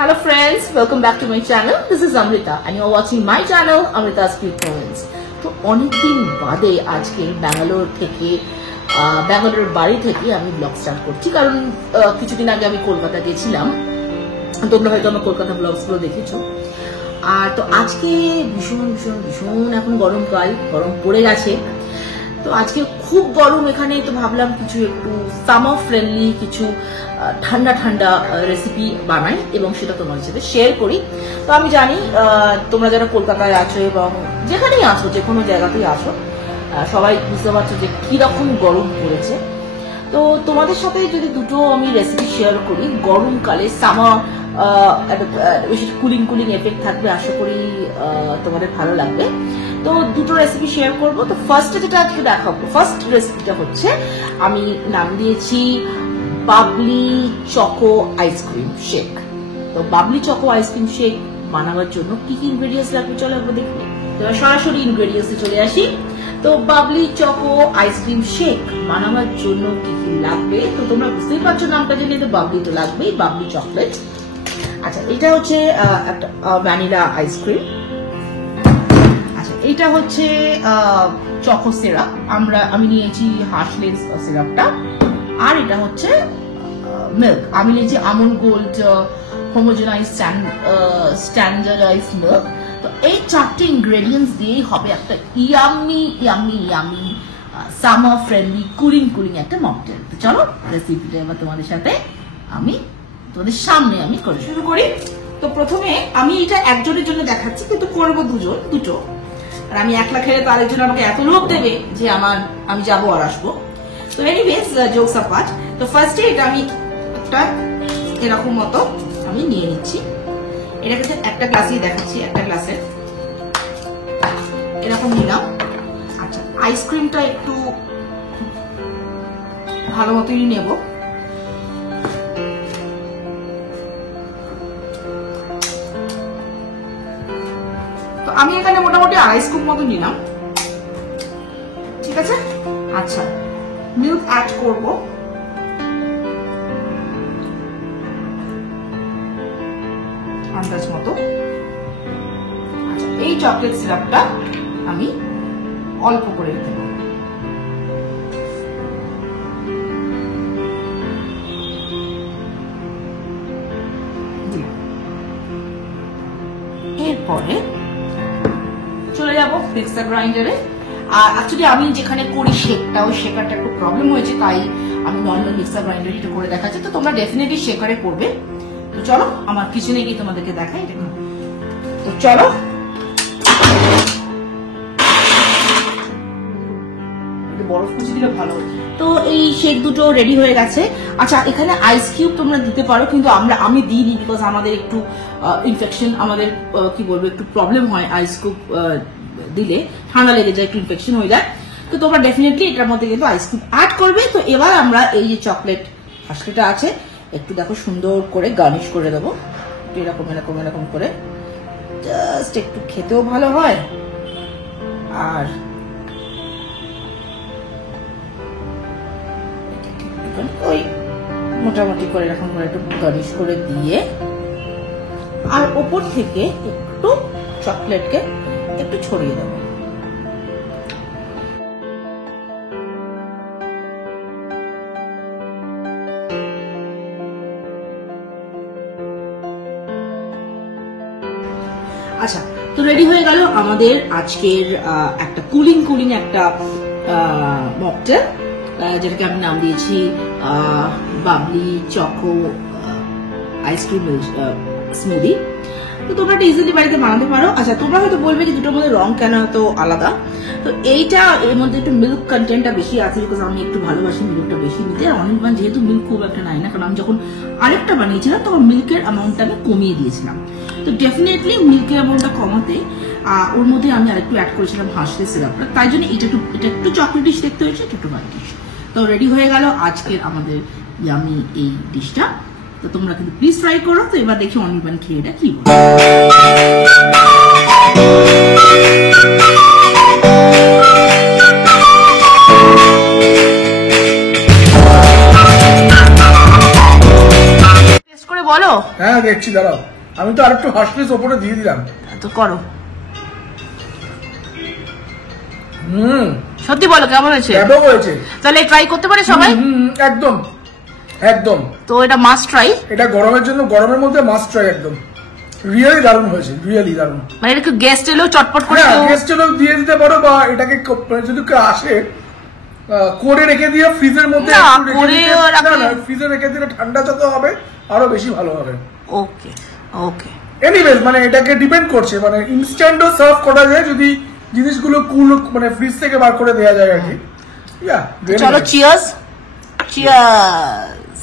Hello friends, welcome back to my channel. This is Amrita and you are watching my channel Amrita's Cute Moments. তো অনেকদিন বাদে আজকে ব্যাঙ্গালোরের বাড়ি থেকে আমি ব্লগ স্টার্ট করছি, কারণ কিছুদিন আগে আমি কলকাতা গেছিলাম। তোমরা হয়তো আমার কলকাতা ব্লগসগুলো দেখেছো। আর তো আজকে ভীষণ ভীষণ ভীষণ এখন গরমকাল, গরম পড়ে গেছে। তো আজকে খুব গরম এখানে, তো ভাবলাম কিছু একটু সামার ফ্রেন্ডলি কিছু ঠান্ডা ঠান্ডা রেসিপি বানাই এবং সেটা তোমাদের সাথে শেয়ার করি। তো আমি জানি তোমরা যারা কলকাতায় আছো এবং যেখানেই আছো, যে কোনো জায়গাতেই আছো, সবাই বুঝতে পারছো যে কিরকম গরম পড়েছে। তো তোমাদের সাথে যদি দুটো আমি রেসিপি শেয়ার করি, গরমকালে সামার বেশি কুলিং কুলিং এফেক্ট থাকবে, আশা করি তোমাদের ভালো লাগবে। তো দুটো রেসিপি শেয়ার করবো। তো ফার্স্টে যেটা আজকে দেখাবো, ফার্স্ট রেসিপিটা হচ্ছে আমি নাম দিয়েছি বাবলি চকো আইসক্রিম শেক। তো বাবলি চকো আইসক্রিম শেক বানাবার জন্য কি কি ইনগ্রেডিয়েন্টস লাগবে চলো একবার দেখি। তো সরাসরি ইনগ্রেডিয়েন্টসে চলে আসি। তো বাবলি চকো আইসক্রিম শেক বানাবার জন্য কি কি লাগবে, তো তোমরা বুঝতেই পারছো নামটা জেনে, তো বাবলি তো লাগবেই, বাবলি চকলেট। আচ্ছা, এটা হচ্ছে একটা ভ্যানিলা আইসক্রিম। আচ্ছা, এটা হচ্ছে চকো সিরাপ, আমি নিয়েছি হার্শলেস সিরাপটা। আর এটা হচ্ছে মিল্ক, আমি নিয়েছি আমুল গোল্ড হোমোজেনাইজ স্ট্যান্ডার্ডাইজ মিল্ক। তো এই চারটে ইনগ্রেডিয়েন্টস দিয়েই হবে একটা yummy yummy yummy summer friendly cooling cooling একটা মকটেল। তো চলো রেসিপিটা এবার তোমাদের সামনে আমি করে শুরু করি। তো প্রথমে আমি এটা একজনের জন্য দেখাচ্ছি, কিন্তু করবো দুটো। আর আমি একলা খেলে তো আরেকজন আমাকে এত লোভ দেবে যে আমি যাবো আর আসবো। তো এনিওয়েজ, জোকস অ্যাপার্ট, তো ফার্স্টে এটা আমি একটা এরকম মতো আমি নিয়ে নিচ্ছি। এটাকে একটা গ্লাসই দেখাচ্ছি, একটা গ্লাসে এরকম নিলাম। আচ্ছা, আইসক্রিমটা একটু ভালো মতোই নেব। তো আমি এখানে মোটামুটি 2.5 স্কুপ মতো নিলাম, ঠিক আছে। আচ্ছা, মিল্ক অ্যাড করব। আন্দাজ মতো। আচ্ছা, এই চকলেট সিরাপটা আমি অল্প করে দেব। এরপরে চলে যাব মিক্সার গ্রাইন্ডারে। আর অ্যাকচুয়ালি আমি যেখানে করি শেকারটা একটু প্রবলেম হয়েছে, তাই আমি নর্মাল মিক্সার গ্রাইন্ডারে একটু করে দেখাচ্ছি। তো তোমরা ডেফিনেটলি শেকারে করবে। তো চলো আমার কিচেনে গিয়ে তোমাদেরকে দেখাই। তো চলো, বরফ কুচি দিলে ভালো। তো এই শেক দুটো রেডি হয়ে গেছে। আচ্ছা, এখানে আইস কিউব তোমরা দিতে পারো, কিন্তু আমি দিইনি, বিকজ আমাদের একটু ইনফেকশন, আমাদের কি বলবো, একটু প্রবলেম হয় আইস কিউব দিলে, ঠান্ডা লেগে যায়, একটু ইনফেকশন হয়ে যায়। তো তোমরা ডেফিনেটলি এটার মধ্যে কিন্তু আইস কিউব অ্যাড করবে। তো এবার আমরা এই যে চকলেট হাসলিটা আছে, একটু দেখো সুন্দর করে গার্নিশ করে দেবো, এরকম এরকম এরকম করে, জাস্ট একটু খেতেও ভালো হয়। আর ওই মোটামুটি করে এরকম করে একটু গার্নিশ করে দিয়ে, আর ওপর থেকে একটু চকলেটকে একটু ছড়িয়ে দেবো। আচ্ছা, তো রেডি হয়ে গেল আমাদের আজকের একটা কুলিং একটা মকটেল, যেটাকে আমি নাম দিয়েছি বাবলি চকো আইসক্রিম স্মুদি। তো তোমরা এটা ইজিলি বাড়িতে বানাতে পারো। আচ্ছা, তোমরা হয়তো বলবে যে দুটোর মধ্যে রং কেন এত আলাদা। তো এইটা, এর মধ্যে একটু মিল্ক কন্টেন্টটা বেশি আছে, বিকজ আমি একটু ভালোবাসি মিল্কটা বেশি নিতে। আর অনেকবার যেহেতু মিল্ক খুব একটা নাই না, কারণ আমি যখন আরেকটা বানিয়েছিলাম তখন মিল্কের অ্যামাউন্টটা আমি কমিয়ে দিয়েছিলাম। তো ডেফিনেটলি মিল্কের অ্যামাউন্টটা কমাতে ওর মধ্যে আমি আরেকটু অ্যাড করেছিলাম হার্শলেস সিরাপটা, তাই জন্য এটা একটু চকলেটিশ দেখতে হয়েছে, এটা একটু হোয়াইটিশ। তো রেডি হয়ে গেল আজকের আমাদের ইয়ামি এই ডিশটা। তো তোমরা কিন্তু প্লিজ ট্রাই করো। তো এবার দেখি অনির্বাণ খেয়ে এটা কি বলে। টেস্ট করে বলো হ্যাঁ দেখছি, দাঁড়াও, আমি তো আরেকটু হটলিস্ট ওপরে দিয়ে দিলাম। তো করো। সত্যি বলো কেমন হয়েছে? ব্যাপক হয়েছে। তাহলে ট্রাই করতে পারে সবাই? একদম একদম। তো এটা মাস্ট ট্রাই, এটা গরমের জন্য, গরমের মধ্যে মাস্ট ট্রাই একদম। রিয়েলি দারুণ হয়েছে, রিয়েলি দারুণ। মানে এটা গেস্ট এলেও চটপট করে গেস্ট এলেও দিয়ে দিতে পারো, বা এটাকে যদি কেউ আসে করে রেখে দিয়ে ফ্রিজের মধ্যে ফ্রিজে রেখে দিলে ঠান্ডা যত হবে আরো বেশি ভালো হবে। ওকে ওকে। এনিওয়েজ মানে এটাকে ডিপেন্ড করছে, মানে ইনস্ট্যান্টও সার্ভ করা যায় যদি জিনিসগুলো কুল মানে ফ্রিজ থেকে বার করে দেওয়া যায় আর কি। চলো চিয়ার্স। চিয়ার্স।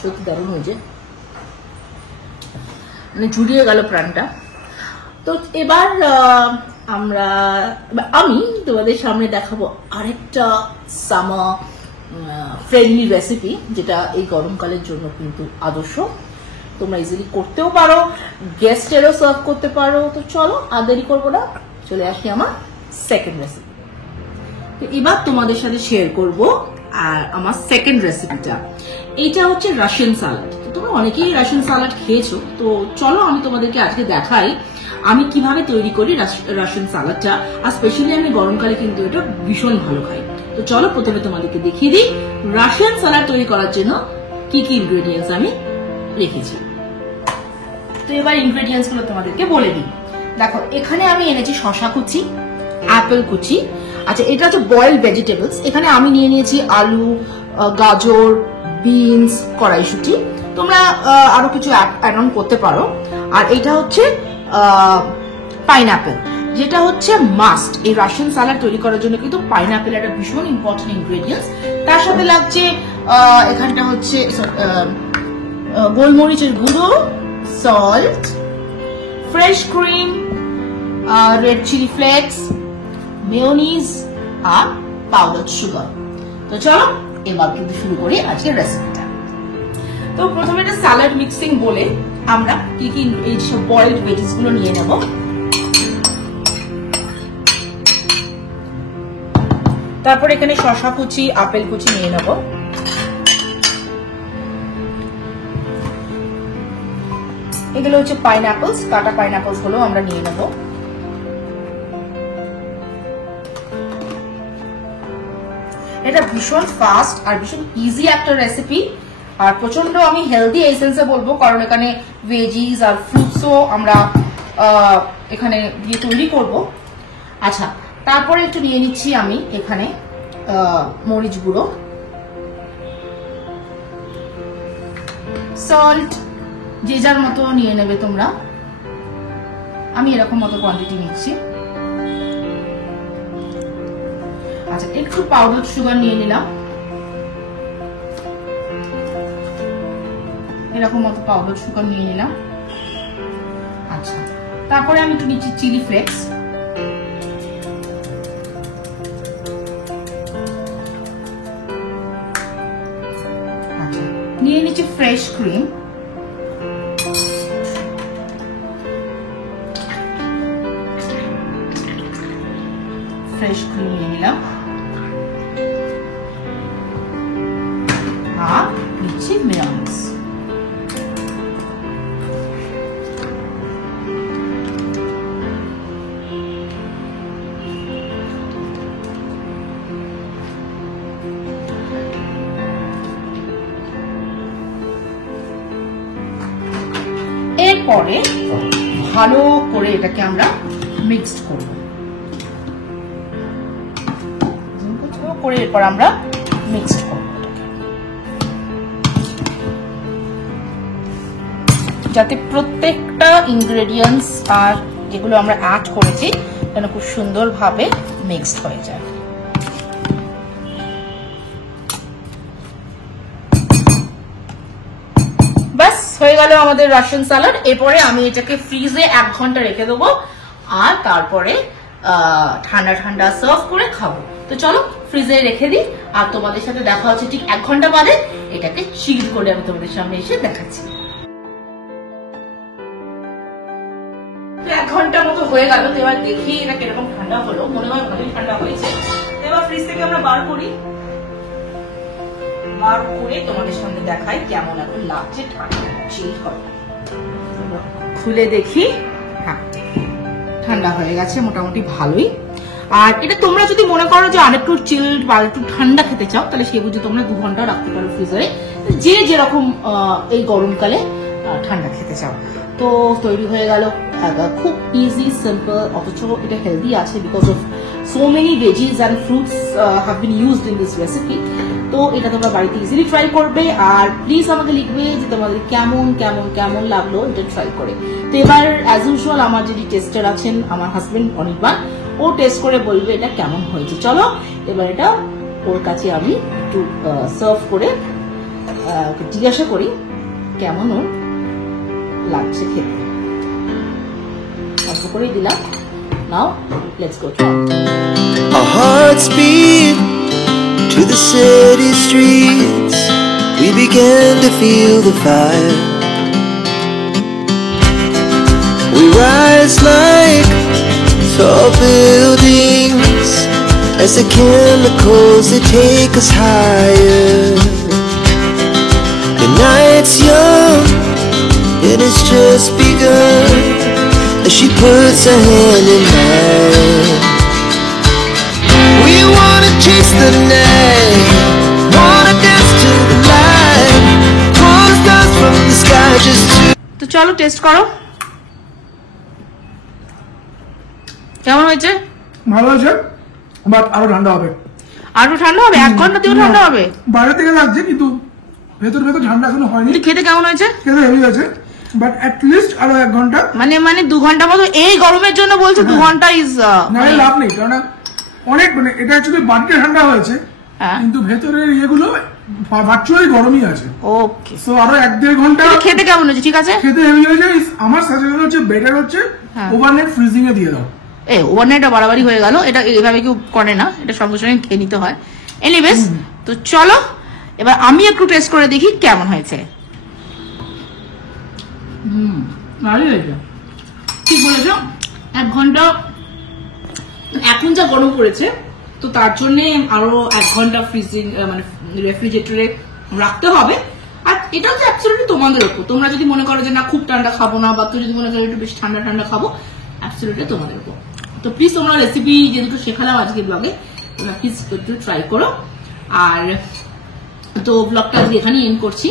সত্যি দারুণ হয়েছে, মানে জুড়িয়ে গেল প্রাণটা। তো এবার আমি তোমাদের সামনে দেখাবো আরেকটা সামার ফ্রেন্ডলি রেসিপি, যেটা এই গরমকালের জন্য কিন্তু আদর্শ। তোমরা ইজিলি করতেও পারো, গেস্টেরও সার্ভ করতে পারো। তো চলো আর দেরি করবো না, চলে আসি আমার সেকেন্ড রেসিপি। তো এবার তোমাদের সাথে শেয়ার করব আর আমার সেকেন্ড রেসিপিটা। এইটা হচ্ছে রাশিয়ান সালাড। তোমরা অনেকেই রাশিয়ান সালাড খেয়েছো, তো চলো আমি তোমাদেরকে আজকে দেখাই আমি কিভাবে তৈরি করি রাশিয়ান সালাডটা। আর স্পেশালি আমি গরমকালে কিন্তু এটা ভীষণ ভালো খাই। তো চলো প্রথমে তোমাদেরকে দেখিয়ে দিই রাশিয়ান সালাড তৈরি করার জন্য কি কি ইনগ্রেডিয়েন্টস আমি রেখেছি। তো এবার ইনগ্রেডিয়েন্টস গুলো তোমাদেরকে বলে দিই। দেখো এখানে আমি এনেছি শসা কুচি, অ্যাপেল কুচি। আচ্ছা এটা হচ্ছে বয়েলড ভেজিটেবলস। এখানে আমি নিয়ে নিয়েছি আলু, গাজর, বিনস, কড়াইশুঁটি। তোমরা আরো কিছু অ্যাড অন করতে পারো। আর এটা হচ্ছে পাইনঅ্যাপেল, যেটা হচ্ছে মাস্ট এই রাশিয়ান সালাড তৈরি করার জন্য। কিন্তু পাইনঅ্যাপেল একটা ভীষণ ইম্পর্টেন্ট ইনগ্রেডিয়েন্টস। তার সাথে লাগছে এখানটা হচ্ছে গোলমরিচের গুঁড়ো, salt, fresh cream, red chilli flakes, mayonnaise আর পাউডার সুগার। তো চলো এবার কিন্তু শুরু করি আজকের রেসিপিটা। তো প্রথমে একটা সালাড মিক্সিং বলে আমরা কি কি এই সব বয়েলড ভেজিস গুলো নিয়ে নেব। তারপর এখানে শসা কুচি, আপেল কুচি নিয়ে নেব। এগুলো হচ্ছে পাইনঅ্যাপলস, কাটা পাইনঅ্যাপলস গুলো আমরা নিয়ে নেব। এটা ভীষণ ফাস্ট আর ভীষণ ইজি একটা রেসিপি, আর প্রচন্ড আমি হেলদি এই সেন্সে বলবো, কারণ এখানে ভেজিস আর ফ্রুটসও আমরা এখানে দিয়ে তৈরি করব। আচ্ছা তারপরে একটু নিয়ে নিচ্ছি আমি এখানে মরিচ গুঁড়ো, সল্ট যে যার মতো নিয়ে নেবে তোমরা। আমি এরকম মতো কোয়ান্টিটি নিচ্ছি। আচ্ছা একটু পাউডার সুগার নিয়ে নিলাম, এরকম মতো পাউডার সুগার নিয়ে নিলাম। আচ্ছা তারপরে আমি একটু নিচ্ছি চিলি ফ্লেক্স, আচ্ছা নিয়ে নিচ্ছি ফ্রেশ ক্রিম, নিয়ে নিলাম, আর নিচ্ছি মেয়োনিজ। এরপরে ভালো করে এটাকে আমরা মিক্সড করব। করে এরপর আমরা মিক্সড করব যাতে প্রত্যেকটা ইনগ্রেডিয়েন্টস আর যেগুলো আমরা অ্যাড করেছি যেন খুব সুন্দরভাবে মিক্সড হয়ে যায়। বাস হয়ে গেল আমাদের রাশিয়ান সালাড। এরপরে আমি এটাকে ফ্রিজে 1 ঘন্টা রেখে দেবো, আর তারপরে ঠান্ডা ঠান্ডা সার্ভ করে খাবো। তো চলো ফ্রিজে রেখে দিই, আর তোমাদের সাথে দেখা হচ্ছে ঠিক 1 ঘন্টা বাদে। এটাকে চিল করে আমি তোমাদের সামনে এসে দেখাচ্ছি। 1 ঘন্টা মতো হয়ে গেল। তো এবার দেখি এটা কিরকম ঠান্ডা হলো, মনে হয় ভালোই ঠান্ডা হয়েছে। এবার ফ্রিজ থেকে আমরা বার করি, বার করে তোমাদের সামনে দেখাই কেমন এখন লাগছে, ঠান্ডা চিল হয়। খুলে দেখি, হ্যাঁ ঠান্ডা হয়ে গেছে মোটামুটি ভালোই। আর এটা তোমরা যদি মনে করো যে আরেকটু চিল্ড বা একটু ঠান্ডা খেতে চাও, তাহলে সে বুঝে তোমরা 2 ঘন্টা রাখতে পারো ফ্রিজারে, যে যেরকম এই গরমকালে ঠান্ডা খেতে চাও। তো তৈরি হয়ে গেল খুব ইজি সিম্পল, অথচ এটা হেলদি আছে because of so many veggies and fruits have been used in this recipe. তো এটা তোমরা বাড়িতে ইজিলি ট্রাই করবে, আর প্লিজ আমাকে লিখবে যে তোমাদের কেমন কেমন কেমন লাগলো এটা ট্রাই করে। তো এবার অ্যাজ ইউজুয়াল আমার যিনি টেস্টার আছেন, আমার হাজবেন্ড অনির্বাণ, ও টেস্ট করে বলবে এটা কেমন হয়েছে। চলো এবার এটা ওর কাছে আমি একটু সার্ভ করে জিজ্ঞাসা করি কেমন ওর লাগছে খেতে। অল্প করেই দিলাম। Now let's go. Our hearts beat to the city streets. We began to feel the fire. We rise like tall buildings as the chemicals they take us higher. The night's young and it's just begun as she puts her hand in mine. We wanna chase the night, wanna dance to the light, pull the stars from the sky just to. তো চলো test করো কেমন হয়েছে। ভালো আছে, but আরো ঠান্ডা হবে। আরো ঠান্ডা হবে? 1 ঘন্টা দিয়েও ঠান্ডা হবে? বাইরে থেকে লাগছে কিন্তু ভেতর ভেতর ঠান্ডা এখনো হয়নি। খেতে কেমন হয়েছে? খেতে হেভি আছে, বাট অ্যাট লিস্ট আরো 1 ঘন্টা, মানে 2 ঘন্টা মতো এই গরমের জন্য বলছো? 2 ঘন্টা ইজ না, লাভ নেই, কারণ অনেক মানে এটা অ্যাকচুয়ালি বাড়িতে ঠান্ডা হয়েছে কিন্তু ভেতরের ইয়েগুলো ভার্চুয়ালি গরমই আছে। ওকে, সো আরো 1-1.5 ঘন্টা। খেতে কেমন হয়েছে? ঠিক আছে, খেতে হেভি হয়েছে। আমার সাজেশন হচ্ছে বেটার হচ্ছে ওভারনাইট ফ্রিজিং এ দিয়ে দাও। ওভারনাইটটা বাড়াবাড়ি হয়ে গেল, এটা এভাবে কেউ করে না, এটা সঙ্গে সঙ্গে খেয়ে নিতে হয়। এনিওয়েজ, তো চলো এবার আমি একটু টেস্ট করে দেখি কেমন হয়েছে। ভালোই হয়েছে, ঠিক বলেছ। 1 ঘন্টা, এখন যা গরম পড়েছে তো তার জন্য আরো 1 ঘন্টা ফ্রিজিং মানে রেফ্রিজারেটরে রাখতে হবে। আর এটা হচ্ছে অ্যাবসলিউটলি তোমাদের উপর। তোমরা যদি মনে করো যে না খুব ঠান্ডা খাবো না, বা কেউ যদি মনে করো একটু বেশ ঠান্ডা ঠান্ডা খাবো, অ্যাবসলিউটলি তোমাদের উপর। তো প্লিজ তোমরা রেসিপি যে দুটো শেখালাম আজকে ব্লগে, তোমরা প্লিজ একটু ট্রাই করো। আর তো ব্লগটা আজকে এখানেই এন্ড করছি।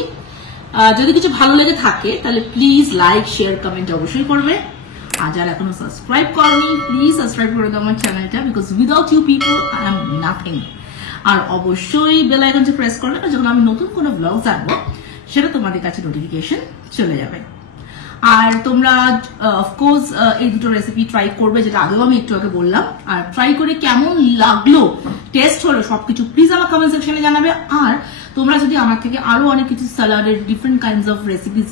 যদি কিছু ভালো লেগে থাকে তাহলে প্লিজ লাইক শেয়ার কমেন্ট অবশ্যই করবে। আর যারা এখনো সাবস্ক্রাইব করনি প্লিজ সাবস্ক্রাইব করে দাও আমার চ্যানেলটা, because without you people I am nothing. আর অবশ্যই বেল আইকনটা প্রেস করলে যখন আমি নতুন কোনো ব্লগ আনবো সেটা তোমাদের কাছে নোটিফিকেশন চলে যাবে। আর তোমরা অফকোর্স এই দুটো রেসিপি ট্রাই করবে, যেটা আগেও আমি একটু আগে বললাম। আর ট্রাই করে কেমন লাগলো, টেস্ট হলো, সবকিছু প্লিজ আমার কমেন্ট সেকশনে জানাবে। আর তোমরা যদি আমার থেকে আরো অনেক কিছু স্যালাডের ডিফারেন্ট কাইন্ডস অফ রেসিপিস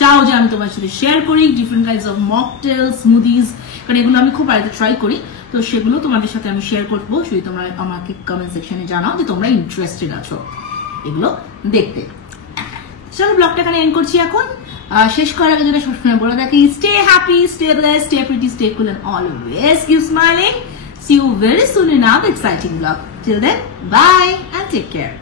চাও যে আমি তোমার সাথে শেয়ার করি, ডিফারেন্ট কাইন্ডস অফ মকটেল, স্মুদিজ, কারণ এগুলো আমি খুব বাড়িতে ট্রাই করি, তো সেগুলো তোমাদের সাথে আমি শেয়ার করবো। যদি তোমরা আমাকে কমেন্ট সেকশনে জানাও যে তোমরা ইন্টারেস্টেড আছো এগুলো দেখতে। চলো ব্লগটা এখানে এন্ড করছি এখন। শেষ করার আগে যেটা সবসময় বলে থাকি, stay happy, stay blessed, stay pretty, stay cool and always keep smiling. See you very soon in another exciting vlog. Till then, bye and take care.